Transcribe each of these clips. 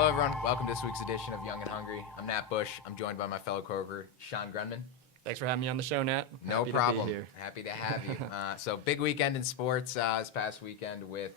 Hello, everyone. Welcome to this week's edition of Young and Hungry. I'm Nat Bush. I'm joined by my fellow coworker, Sean Grunman. Thanks for having me on the show, Nat. No problem. Happy to have you. So big weekend in sports this past weekend with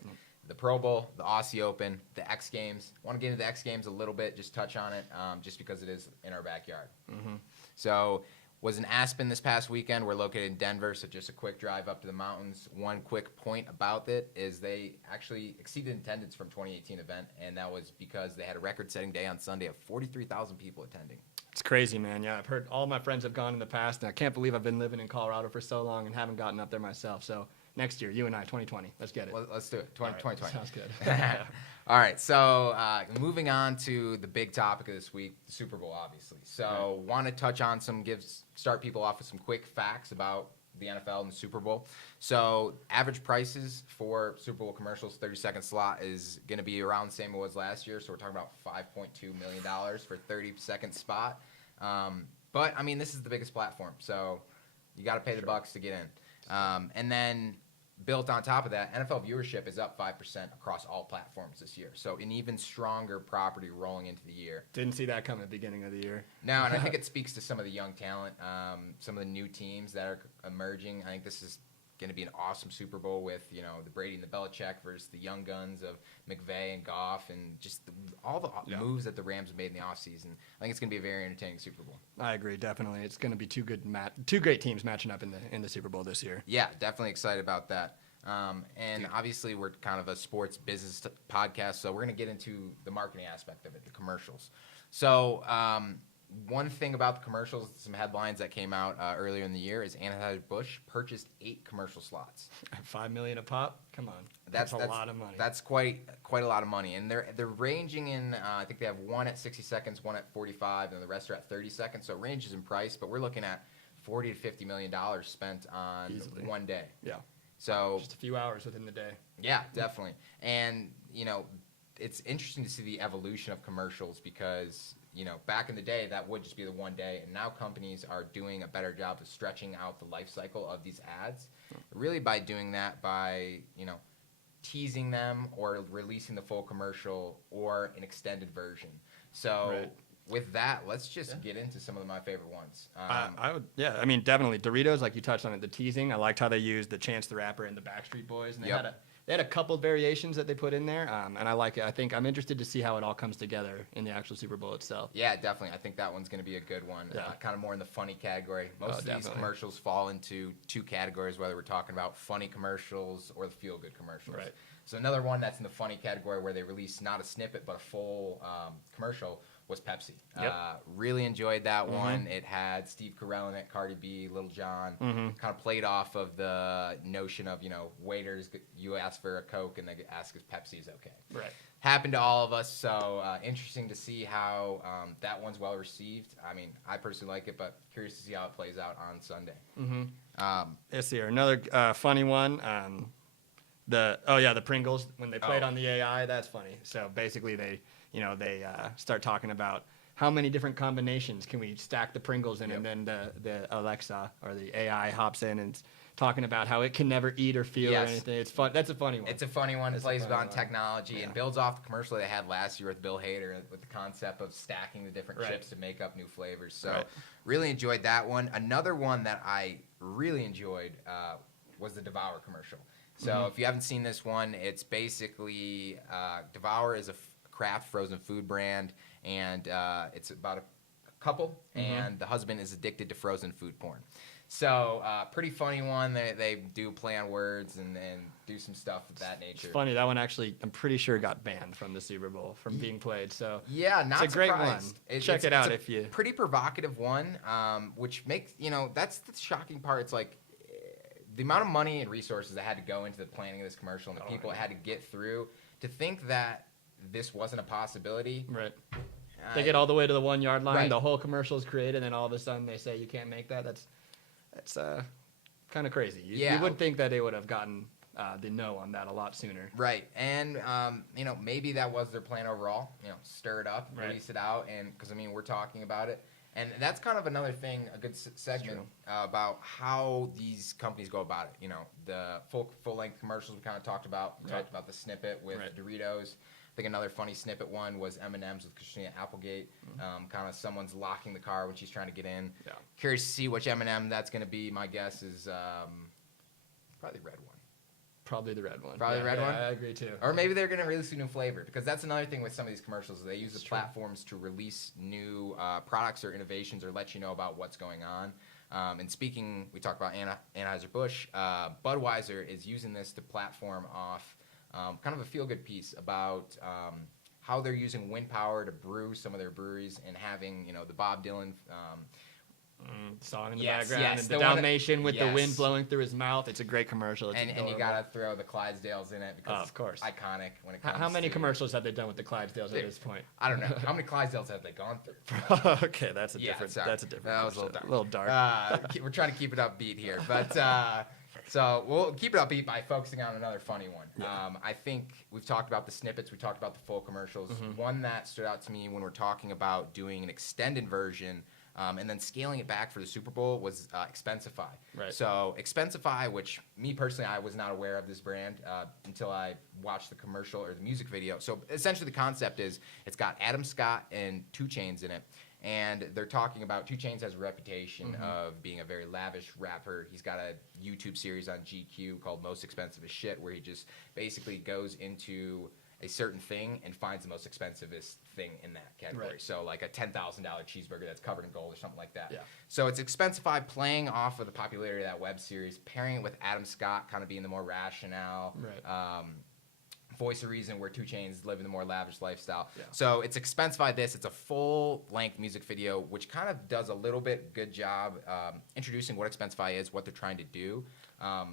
the Pro Bowl, the Aussie Open, the X Games. I want to get into the X Games a little bit, just touch on it, just because it is in our backyard. Mm-hmm. So was in Aspen this past weekend. We're located in Denver, so just a quick drive up to the mountains. One quick point about it is they actually exceeded attendance from 2018 event, and that was because they had a record-setting day on Sunday of 43,000 people attending. It's crazy, man. Yeah, I've heard all my friends have gone in the past, and I can't believe I've been living in Colorado for so long and haven't gotten up there myself. So next year, you and I, 2020. Let's get it. Well, let's do it. 2020. Sounds good. All right, so moving on to the big topic of this week, the Super Bowl, obviously. So want to touch on start people off with some quick facts about the NFL and the Super Bowl. So average prices for Super Bowl commercials, 30-second slot, is going to be around the same it was last year. So we're talking about $5.2 million for 30-second spot. But, I mean, this is the biggest platform, so you got to pay the bucks to get in. And then built on top of that, NFL viewership is up 5% across all platforms this year. So an even stronger property rolling into the year. Didn't see that coming at the beginning of the year. No, and I think it speaks to some of the young talent, some of the new teams that are emerging. I think this is going to be an awesome Super Bowl with, the Brady and the Belichick versus the young guns of McVay and Goff and just all the moves that the Rams have made in the offseason. I think it's going to be a very entertaining Super Bowl. I agree, definitely. It's going to be two great teams matching up in the Super Bowl this year. Yeah, definitely excited about that. And obviously we're kind of a sports business podcast, so we're going to get into the marketing aspect of it, the commercials. So one thing about the commercials, some headlines that came out earlier in the year is Anheuser-Busch purchased 8 commercial slots. $5 million a pop? Come on. That's a lot of money. That's quite a lot of money. And they're ranging in, I think they have one at 60 seconds, one at 45, and the rest are at 30 seconds. So it ranges in price, but we're looking at $40 to $50 million spent on one day. Yeah. So just a few hours within the day. Yeah, definitely. And, it's interesting to see the evolution of commercials because, back in the day, that would just be the one day. And now companies are doing a better job of stretching out the life cycle of these ads, really by doing that by, teasing them or releasing the full commercial or an extended version. So with that, let's just get into some of my favorite ones. I mean, definitely. Doritos, like you touched on it, the teasing. I liked how they used the Chance the Rapper and the Backstreet Boys. And they had a couple variations that they put in there, and I like it. I think I'm interested to see how it all comes together in the actual Super Bowl itself. Yeah, definitely. I think that one's going to be a good one. Yeah. Kind of more in the funny category. Most of these commercials fall into 2 categories, whether we're talking about funny commercials or the feel-good commercials. Right. So another one that's in the funny category where they released not a snippet but a full commercial was Pepsi. Really enjoyed that one. It had Steve Carell in it, Cardi B, Lil Jon. Kind of played off of the notion of, waiters, you ask for a Coke and they ask if Pepsi is okay. Right. Happened to all of us, so interesting to see how that one's well received. I mean, I personally like it, but curious to see how it plays out on Sunday. Yes, here. Another funny one. The Pringles, when they played on the AI, that's funny. So basically they start talking about how many different combinations can we stack the Pringles in, and then the Alexa or the AI hops in and talking about how it can never eat or feel or anything. It's fun. That's a funny one. It's a funny one. It plays on technology and builds off the commercial they had last year with Bill Hader with the concept of stacking the different chips to make up new flavors. So really enjoyed that one. Another one that I really enjoyed was the Devourer commercial. So if you haven't seen this one, it's basically Devourer is a craft frozen food brand, and it's about a couple, and the husband is addicted to frozen food porn. So pretty funny one. They do play on words and do some stuff of that nature. It's funny. That one actually, I'm pretty sure, got banned from the Super Bowl from being played. So yeah, not it's a great surprised. one. Check it out if you. Pretty provocative one, which makes that's the shocking part. It's like the amount of money and resources that had to go into the planning of this commercial and the people it had to get through to think that this wasn't a possibility. Right. They get all the way to the 1-yard line. The whole commercial is created, and then all of a sudden they say you can't make that. That's kind of crazy. You would think that they would have gotten the no on that a lot sooner. Right. And maybe that was their plan overall. Stir it up, release it out, and because we're talking about it. And that's kind of another thing, a good segment about how these companies go about it. The full-length commercials we kind of talked about. We talked about the snippet with Doritos. think another funny snippet one was M&M's with Christina Applegate. Kind of someone's locking the car when she's trying to get in. Yeah. Curious to see which M&M that's going to be. My guess is probably the red one. Probably the red one. Probably the red one? I agree too. Or maybe they're going to release a new flavor, because that's another thing with some of these commercials. They use the platforms to release new products or innovations or let you know about what's going on. And speaking, we talked about Anheuser-Busch. Budweiser is using this to platform off kind of a feel-good piece about how they're using wind power to brew some of their breweries, and having, the Bob Dylan song in the Yes, background, yes, and the the one that- Dalmatian with the wind yes. blowing through his mouth. It's a great commercial. It's and you adorable. got to throw the Clydesdales in it, because of course. it's iconic when it comes How many to, commercials have they done with the Clydesdales at this point? I don't know. How many Clydesdales have they gone through? Okay, that's a different. sorry. That's a different. That was a question. little dark. dark. We're trying to keep it upbeat here, but so we'll keep it upbeat by focusing on another funny one. Yeah. I think we've talked about the snippets, we talked about the full commercials. One that stood out to me when we're talking about doing an extended version and then scaling it back for the Super Bowl was Expensify. Right. So Expensify, which me personally, I was not aware of this brand until I watched the commercial or the music video. So essentially the concept is it's got Adam Scott and 2 Chainz in it. And they're talking about 2 Chainz has a reputation of being a very lavish rapper. He's got a YouTube series on GQ called Most Expensive as Shit, where he just basically goes into a certain thing and finds the most expensivest thing in that category. Right. So like a $10,000 cheeseburger that's covered in gold or something like that. Yeah. So it's Expensify playing off of the popularity of that web series, pairing it with Adam Scott kind of being the more rationale, voice of reason, where 2 Chainz living the more lavish lifestyle. Yeah. So it's Expensify this. It's a full-length music video, which kind of does a little bit good job introducing what Expensify is, what they're trying to do.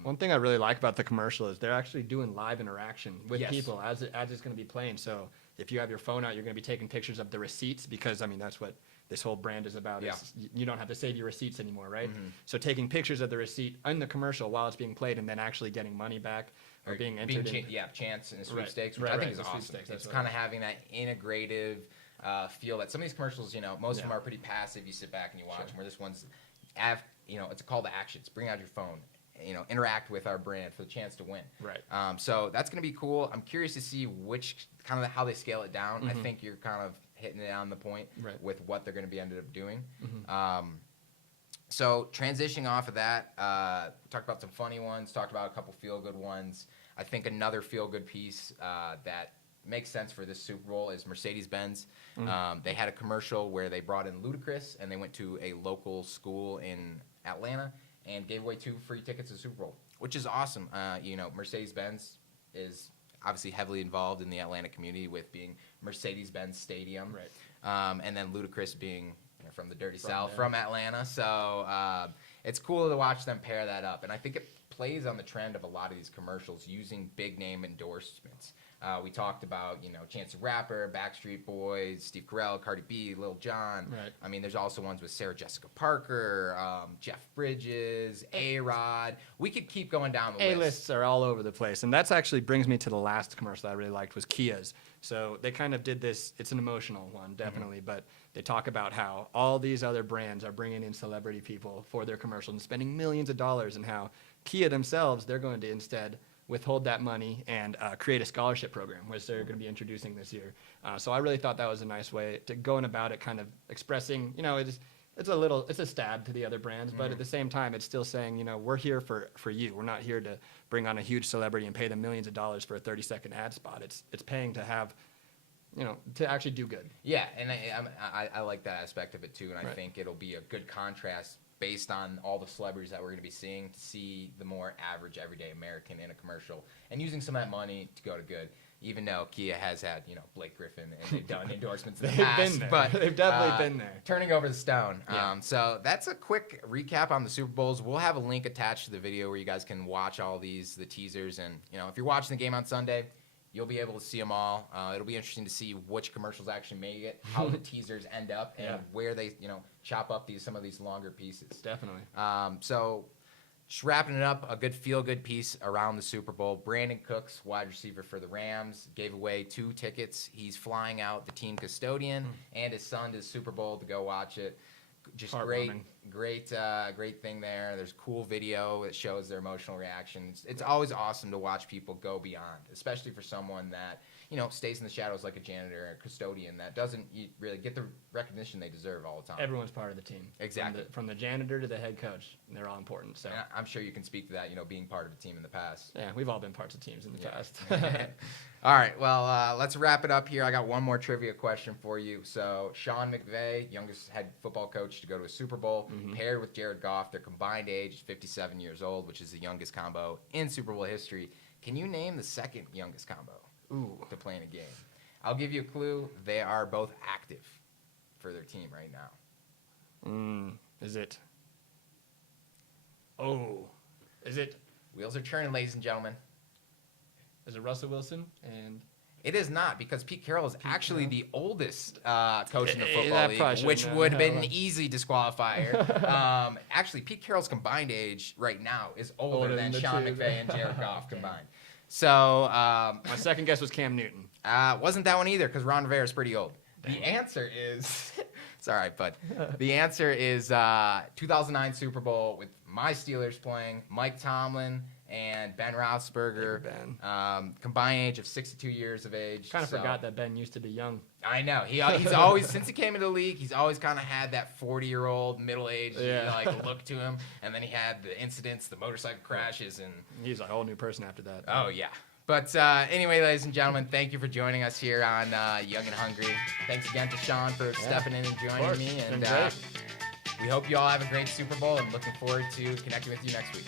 One thing I really like about the commercial is they're actually doing live interaction with Yes. people as it's going to be playing. So if you have your phone out, you're going to be taking pictures of the receipts, because I mean that's what this whole brand is about. Yeah. Is you don't have to save your receipts anymore, right? So taking pictures of the receipt in the commercial while it's being played, and then actually getting money back or being entered in. Chance in a Right. sweepstakes, which Right, I think right, is the awesome. sweepstakes, that's It's what kind of having that integrative feel that some of these commercials, most of them Yeah. are pretty passive. You sit back and you watch them. Where this one's, it's a call to action. It's bring out your phone. Interact with our brand for the chance to win. Right. So that's going to be cool. I'm curious to see which kind of how they scale it down. I think you're kind of hitting it on the point Right. with what they're going to be ended up doing. So transitioning off of that, talked about some funny ones, talked about a couple feel-good ones. I think another feel-good piece that makes sense for this Super Bowl is Mercedes-Benz. They had a commercial where they brought in Ludacris, and they went to a local school in Atlanta and gave away 2 free tickets to the Super Bowl, which is awesome. Mercedes-Benz is obviously heavily involved in the Atlanta community with being Mercedes-Benz Stadium. Right. And then Ludacris being from the Dirty South, there. from Atlanta. So it's cool to watch them pair that up. And I think it plays on the trend of a lot of these commercials using big name endorsements. We talked about, Chance the Rapper, Backstreet Boys, Steve Carell, Cardi B, Lil Jon. Right. I mean, there's also ones with Sarah Jessica Parker, Jeff Bridges, A-Rod. We could keep going down the list. A-lists are all over the place, and that's actually brings me to the last commercial I really liked was Kia's. So they kind of did this. It's an emotional one, definitely, but they talk about how all these other brands are bringing in celebrity people for their commercials and spending millions of dollars, and how Kia themselves, they're going to instead withhold that money and create a scholarship program, which they're going to be introducing this year. So I really thought that was a nice way to going about it, kind of expressing, it's a stab to the other brands, but at the same time, it's still saying, we're here for you. We're not here to bring on a huge celebrity and pay them millions of dollars for a 30-second ad spot. It's paying to have, to actually do good. Yeah, and I like that aspect of it too, and I Right. think it'll be a good contrast based on all the celebrities that we're going to be seeing to see the more average, everyday American in a commercial and using some of that money to go to good. Even though Kia has had, Blake Griffin and they've done endorsements in the They've past, been there. but They've definitely been there. Turning over the stone. Yeah. So that's a quick recap on the Super Bowls. We'll have a link attached to the video where you guys can watch all the teasers, and if you're watching the game on Sunday, you'll be able to see them all. It'll be interesting to see which commercials actually make it, how the teasers end up, and where they, chop up some of these longer pieces. Definitely. So just wrapping it up, a good feel-good piece around the Super Bowl. Brandon Cooks, wide receiver for the Rams, gave away 2 tickets. He's flying out the team custodian and his son to the Super Bowl to go watch it. Just great thing there. There's cool video that shows their emotional reactions. It's always awesome to watch people go beyond, especially for someone that, stays in the shadows like a janitor or a custodian that doesn't really get the recognition they deserve all the time. Everyone's part of the team. Exactly. From the janitor to the head coach, they're all important. So And I'm sure you can speak to that, being part of a team in the past. yeah, we've all been parts of teams in the past. All right, well, let's wrap it up here. I got one more trivia question for you. So Sean McVay, youngest head football coach to go to a Super Bowl, paired with Jared Goff. Their combined age is 57 years old, which is the youngest combo in Super Bowl history. Can you name the second youngest combo to play in a game? I'll give you a clue. They are both active for their team right now. Is it? Oh, is it? Wheels are turning, ladies and gentlemen. Is it Russell Wilson? And It is not, because Pete Carroll is actually the oldest coach in the football that league, probably which shouldn't would have- have been an easy disqualifier. Actually, Pete Carroll's combined age right now is older than the Sean two. McVay and Jared Goff combined. So my second guess was Cam Newton. wasn't that one either, because Ron Rivera is pretty old. The answer is, it's all right, bud. The answer is 2009 Super Bowl with my Steelers playing, Mike Tomlin and Ben Roethlisberger. Ben. Combined age of 62 years of age. Kind of so- forgot that Ben used to be young. I know. He's always, since he came into the league, he's always kind of had that 40-year-old middle-aged look to him. And then he had the incidents, the motorcycle crashes, and He's a whole new person after that. oh yeah. But anyway, ladies and gentlemen, thank you for joining us here on Young and Hungry. Thanks again to Sean for stepping in and joining me. It's And been great. we hope you all have a great Super Bowl, and looking forward to connecting with you next week.